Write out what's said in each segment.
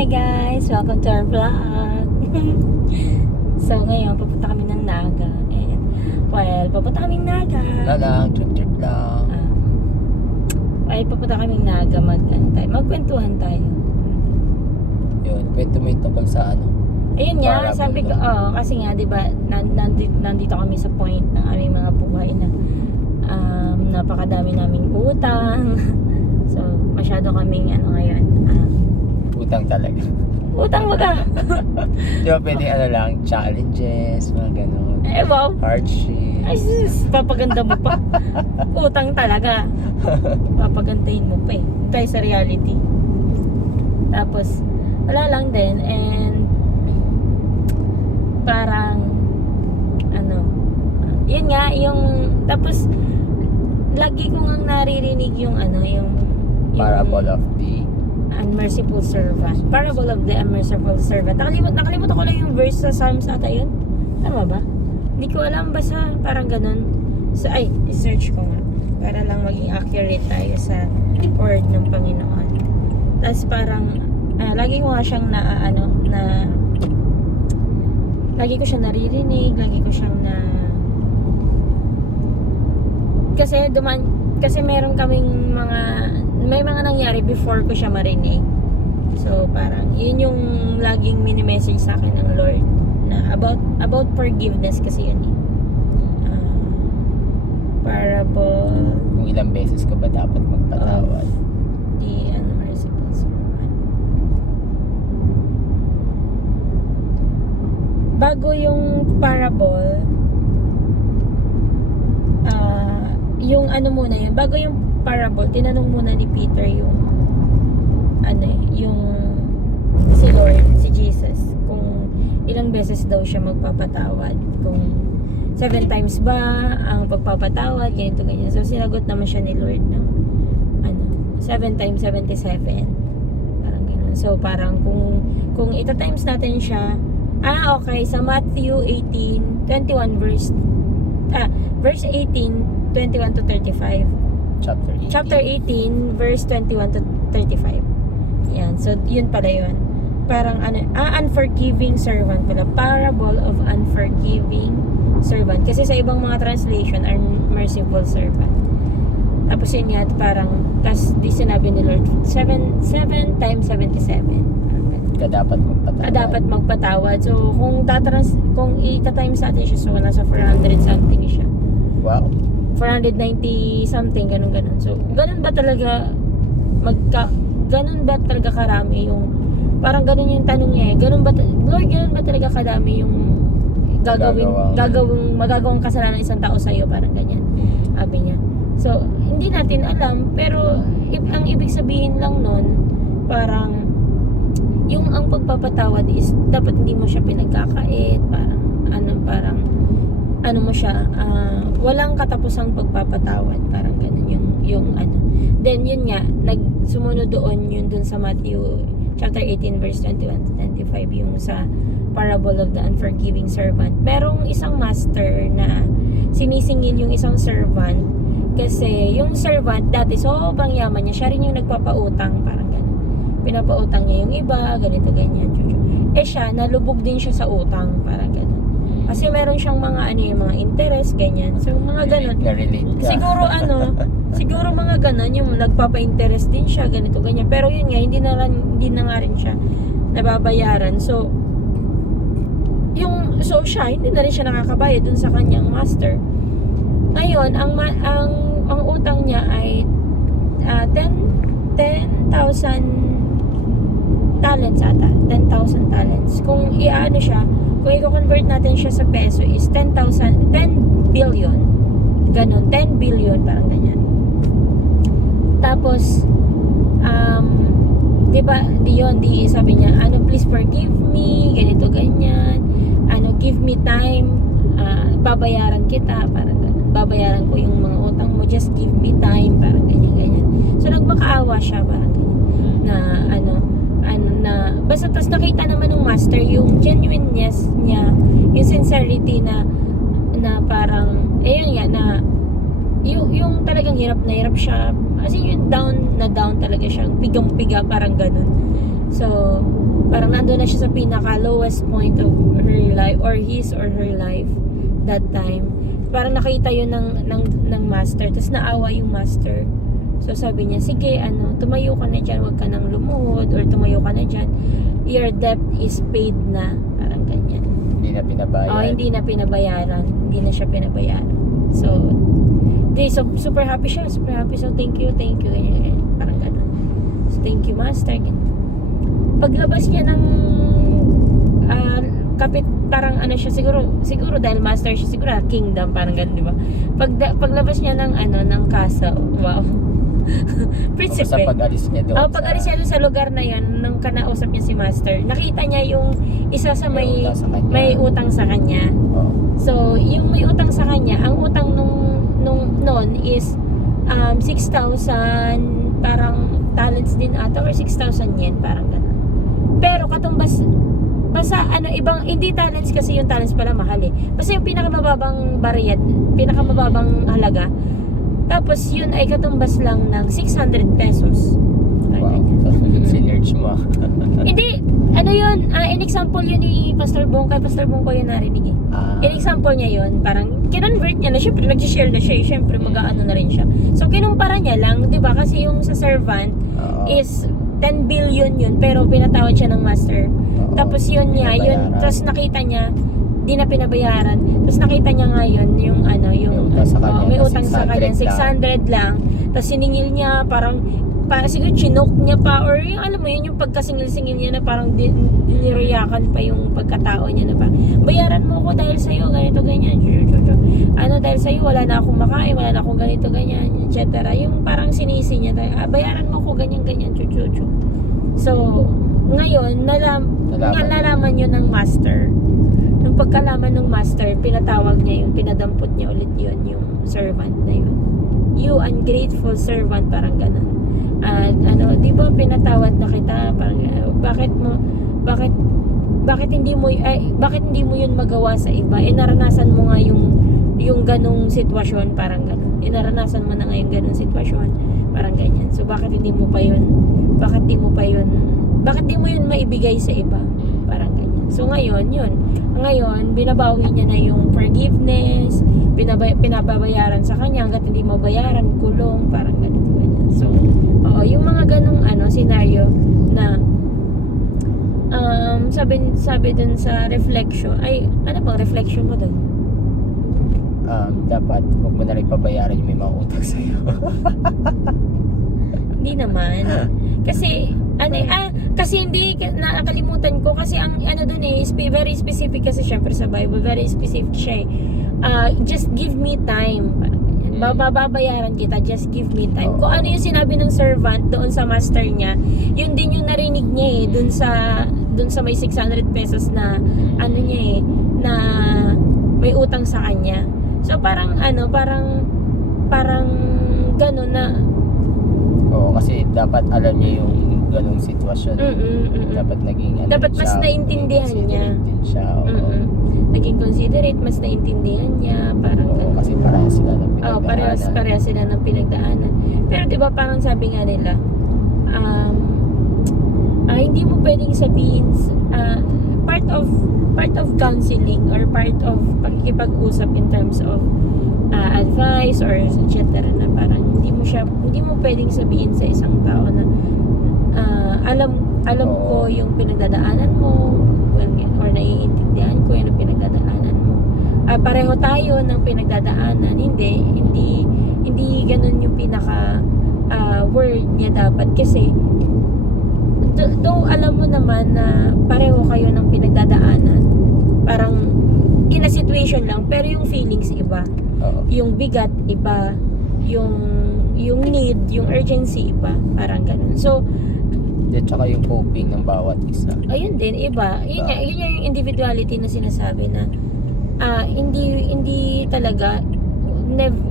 Hi guys! Welcome to our vlog! So ngayon, papunta kami ng Naga. And, well, papunta kaming Naga. Lang, trip lang. Papunta kaming Naga, magkwentuhan tayo. Yun, kwento mo yung tungkol sa ano? Ayun nga, Parable sabi ko, kasi nga, di ba, nandito kami sa point ng aming mga buhay na napakadami naming utang. So, masyado kaming, ngayon, Utang talaga. utang baga. Di ba pwede lang, challenges, mga ganon. Wow. Hardships. Ay, sis, papaganda mo pa. Utang talaga. Papagandahin mo pa eh. Tayo sa reality. Tapos, wala lang din. And, parang, yun nga, tapos, lagi ko nga naririnig yung Parable of the unmerciful servant. Parable of the unmerciful servant. Nakalimutan ko lang yung verse sa Psalms ata yun. Tama ba? Hindi ko alam, basta parang ganun. So, i-search ko nga. Para lang maging accurate tayo sa word ng Panginoon. Tapos parang, lagi ko nga siyang lagi ko siyang naririnig, lagi ko siyang kasi meron kaming may mga nangyari before ko siya marinig. So parang yun yung laging mini-message sa akin ng Lord na about forgiveness kasi yun parable kung ilang beses ka ba dapat magpatawad. The unmerciful servant. Bago yung parable, muna yun, bago yung parable, tinanong muna ni Peter yung si Lord, si Jesus, kung ilang beses daw siya magpapatawad, kung 7 times ba ang pagpapatawad, ganito ganyan. So sinagot naman siya ni Lord ng 7 times 77, parang ganun. So parang kung ita-times natin siya, okay, sa Matthew 18:21 verse 18, 21 to 35. Chapter 18 verse 21 to 35. Yan. So yun pala yun. Parang unforgiving servant pala. Parable of unforgiving servant. Kasi sa ibang mga translation are merciful servant. Tapos yun nga, parang di sinabi ni Lord 7 times 77. Dapat magpatawad. So kung ita-times natin siya, so nasa 400 something siya. Wow. 490 something, ganun. So, ganun ba talaga karami yung, parang ganun yung tanong niya eh. Lord, ganun ba talaga kadami yung magagawang kasalanan ng isang tao sa'yo, parang ganyan. Sabi niya. So, hindi natin alam, pero ang ibig sabihin lang nun, parang yung ang pagpapatawad is dapat hindi mo siya pinagkakait, parang mo siya, walang katapusang pagpapatawad, parang ganun yung then yun nga, sumunod doon dun sa Matthew chapter 18 verse 21 to 25, yung sa parable of the unforgiving servant. Merong isang master na sinisingil yung isang servant kasi yung servant dati sobrang yaman niya, siya rin yung nagpapautang, parang ganun, pinapautang niya yung iba, ganito ganyan. Siya nalubog din siya sa utang, parang ganun. Kasi meron siyang mga mga interest, ganyan. So mga ganun. Siguro mga ganun, yung nagpapa-interest din siya, ganito ganyan. Pero yun nga, hindi na nga rin siya nababayaran. So siya hindi na rin siya nakakabayad dun sa kanyang master. Ngayon, ang utang niya ay 10,000 talents ata. 10,000 talents. Kung kung i-convert natin siya sa peso is 10 billion. Ganun, 10 billion, parang ganyan. Tapos, sabi niya, please forgive me, ganito, ganyan. Give me time, babayaran kita, parang ganun. Babayaran ko yung mga utang mo, just give me time, parang ganyan, ganyan. So, nagmakaawa siya, parang ganyan, na basta tas nakita naman ng master yung genuineness niya, yung sincerity na parang yung talagang hirap na hirap siya, kasi yung down talaga siya, pigang-piga, parang ganun. So parang nandun na siya sa pinaka lowest point of her life or his or her life that time. Parang nakita yun ng master, tapos naawa yung master. So sabi niya, sige, tumayo ka na dyan, huwag ka nang lumuhod, or tumayo ka na dyan, your debt is paid na, parang ganyan. Hindi na pinabayad. Hindi na pinabayaran, hindi na siya pinabayaran. So super happy siya, super happy. So thank you, ganyan, parang gano'n. So thank you, master, ganyan. Paglabas niya ng kapit, parang siya, siguro dahil master siya, siguro kingdom, parang gano'n, di ba? Paglabas niya ng castle, wow. Prinsipe. Sa pag-alis niya doon. Pag-alis niya doon sa lugar na yan, nung kanausap niya si master, nakita niya yung isa sa may utang sa kanya. Oh. So, yung may utang sa kanya, ang utang noon is 6,000 parang talents din ata, or 6,000 yen, parang gano'n. Pero katumbas, basta ibang, hindi talents, kasi yung talents pala mahal eh. Basta yung pinakamababang bariyad, pinakamababang halaga, tapos yun ay katumbas lang ng 600 pesos. Wow. Sinerge mo. Hindi, yun, in example yun ni Pastor Bongkoy yun narinig eh. In example niya yun, parang kinonvert niya na, syempre nag-share na siya, syempre mag-aano na rin siya. So kinumpara niya lang, di ba, kasi yung sa servant is 10 billion yun, pero pinatawad siya ng master. Tapos yun niya, tapos nakita niya, di na pinabayaran. Tapos nakita niya ngayon yung may utang sa kanya 600 lang. Tapos siningil niya, parang siguro chinok niya pa, or yung alam mo yun, yung pagkasingil-singil niya na parang niriyakan pa yung pagkatao niya na parang, bayaran mo ko dahil sa'yo ganito ganyan, dahil sa'yo wala na akong makain, wala na akong ganito ganyan, etc. Yung parang sinisi niya, bayaran mo ko ganyan ganyan, So ngayon nalaman yun ng master. Nung pagkalaman ng master, pinatawag niya yun, pinadampot niya ulit yun, yung servant na yun. You ungrateful servant, parang ganun. At di ba pinatawad na kita, parang bakit hindi mo yun magawa sa iba? Naranasan mo nga yung ganung sitwasyon, parang ganun. Naranasan mo na nga yung ganung sitwasyon, parang ganyan. So bakit di mo yun maibigay sa iba? Parang ganyan. So ngayon, binabawi niya na yung forgiveness, pinababayaran sa kanya, hanggat hindi mabayaran, kulong, parang ganito. So, yung mga ganong scenario na sabi dun sa reflection, ay, ano bang reflection mo dun? Dapat huwag mo na rin pabayaran yung may mga utang sa'yo. Hindi naman. Kasi hindi, nakakalimutan ko, kasi ang dun very specific, kasi syempre sa Bible, very specific siya just give me time. Babayaran kita, just give me time. Kung ano yung sinabi ng servant doon sa master niya, yun din yung narinig niya dun sa may 600 pesos na na may utang sa kanya. So parang parang gano'n na. Oo, kasi dapat alam niya yung ganung sitwasyon. Dapat naging dapat mas naintindihan niya. Naging considerate, mas naintindihan niya, parang oo, kasi parehas sila ng pinagdaanan. Parehas sila ng pinagdaanan. Pero 'di ba parang sabi nga nila, hindi mo pwedeng sabihin, part of counseling or part of pagkikipag-usap in terms of advice or etc. na parang hindi mo pwedeng sabihin sa isang tao na alam ko yung pinagdadaanan mo, or naiintindihan ko yung pinagdadaanan mo. Pareho tayo ng pinagdadaanan. Hindi ganun yung pinaka word niya dapat, kasi though alam mo naman na pareho kayo ng pinagdadaanan, parang in a situation lang, pero yung feelings iba. Yung bigat iba, yung need, yung urgency iba, parang ganun. So at saka yung coping ng bawat isa. Ayun din, iba. Yun yung individuality na sinasabi na hindi talaga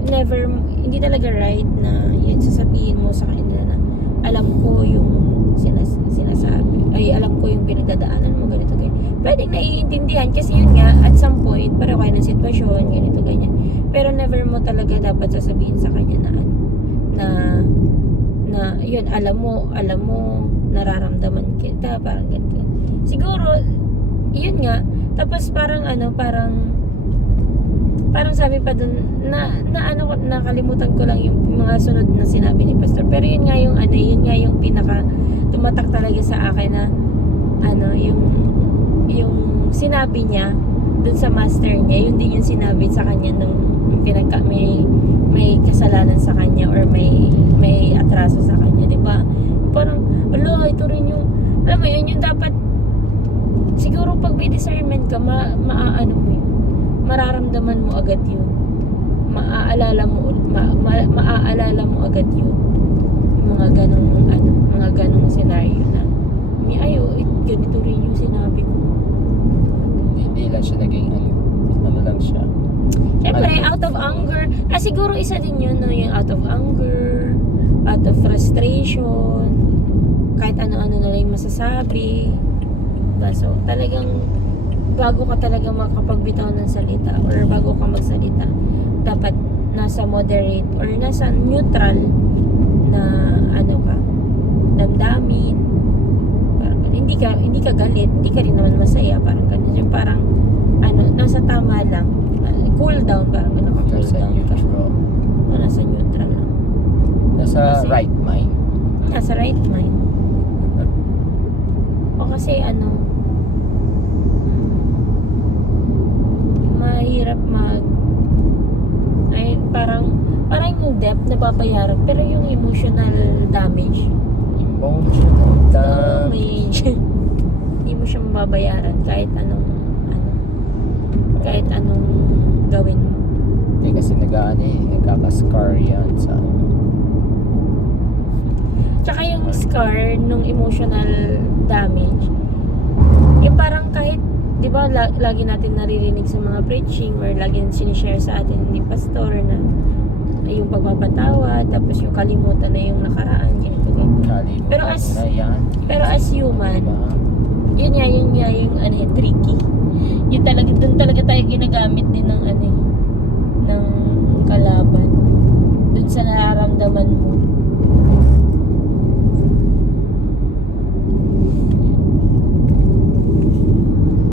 never hindi talaga right na yun sasabihin mo sa kanila na alam ko yung sinasabi, ay alam ko yung pinagdadaanan mo, ganito ganyan. Pwedeng naiintindihan, kasi yun nga, at some point pareho kayo ng sitwasyon, ganito ganyan. Pero never mo talaga dapat sasabihin sa kanya na yun, alam mo nararamdaman kita, parang ganito. siguro, yun nga, tapos parang parang sabi pa dun, nakalimutan ko lang yung mga sunod na sinabi ni Pastor. Pero yun nga yung pinaka tumatak talaga sa akin na yung sinabi niya dun sa master niya, yun din yung sinabi sa kanya nung may kasalanan sa kanya or may atraso sa kanya, 'di ba? Parang ito rin yung, alam mo yun, yung dapat siguro pag may discernment ka, maaano mo yun, mararamdaman mo agad yun, maaalala mo agad yun, yung mga ganong scenario na ganito rin yung sinabi ko. Hindi lang siya naging ano lang siya. Siyempre, out of anger. Siguro isa din yun, no? Yung out of anger, out of frustration, kahit ano-ano na lang yung masasabi. Diba? So, talagang bago ka talaga makapagbitaw ng salita or bago ka magsalita, dapat nasa moderate or nasa neutral na damdamin. Parang hindi ka galit, hindi ka rin naman masaya, parang ganun. Yung parang nasa tama lang. Cool down, parang cool Nasa down ka. neutral. Nasa neutral lang. Nasa Kasi- right mind. Nasa right mind. O kasi mahirap parang yung depth na babayaran, pero yung emotional damage, Emotional damage. hindi mo siya mababayaran kahit anong gawin mo. Hindi kasi nagkaka-scar yan sa Tsaka yung scar nung emotional damage, yung parang kahit, di ba, lagi natin naririnig sa mga preaching or lagi sinishare sa atin ni pastor na yung pagpapatawad, tapos yung kalimutan na yung nakaraan, ganito. kalimutan Pero as human, diba? yun nga yung tricky. Yun talaga, dun talaga tayo ginagamit din ng kalaban. Dun sa nararamdaman mo